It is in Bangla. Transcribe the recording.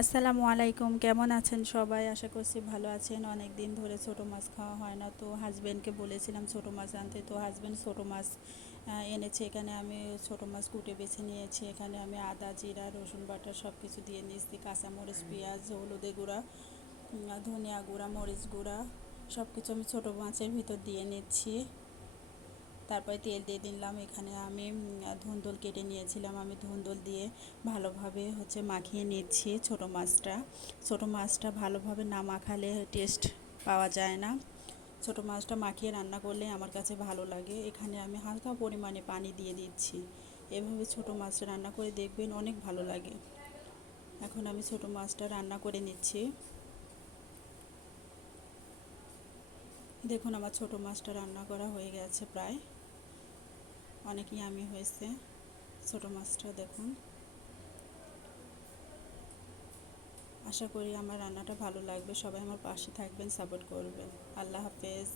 আসসালামু আলাইকুম, কেমন আছেন সবাই? আশা করছি ভালো আছেন। অনেক দিন ধরে ছোটো মাছ খাওয়া হয় না। তো হাজব্যান্ডকে বলেছিলাম ছোটো মাছ আনতে। তো হাজব্যান্ড ছোটো মাছ এনেছে। এখানে আমি ছোটো মাছ কুটে বেছে নিয়েছি। এখানে আমি আদা, জিরা, রসুন বাটা সব কিছু দিয়ে নিয়েছি। কাঁচামরিচ, পেঁয়াজ, হলুদে গুঁড়া ধনিয়া গুঁড়া, মরিচ গুঁড়া সব কিছু আমি ছোটো মাছের ভিতর দিয়ে নিচ্ছি। তারপরে তেল দিয়ে দিলাম। এখানে আমি ধুন্দুল কেটে নিয়েছিলাম। আমি ধুন্দুল দিয়ে ভালোভাবে হচ্ছে মাখিয়ে নিচ্ছি ছোট মাছটা। ছোট মাছটা ভালোভাবে না মাখালে টেস্ট পাওয়া যায় না। ছোট মাছটা মাখিয়ে রান্না করলে আমার কাছে ভালো লাগে। এখানে আমি হালকা পরিমাণে পানি দিয়ে দিচ্ছি। এভাবে ছোট মাছটা রান্না করে দেখবেন অনেক ভালো লাগে। এখন আমি ছোট মাছটা রান্না করে নিচ্ছি। দেখুন আমার ছোট মাছটা রান্না করা হয়ে গেছে প্রায়। অনেক ইয়ামি হয়েছে, ছোট মাছটা দেখুন। আশা করি আমার রান্নাটা ভালো লাগবে, সবাই আমার পাশে থাকবেন সাপোর্ট করবেন। আল্লাহ হাফেজ।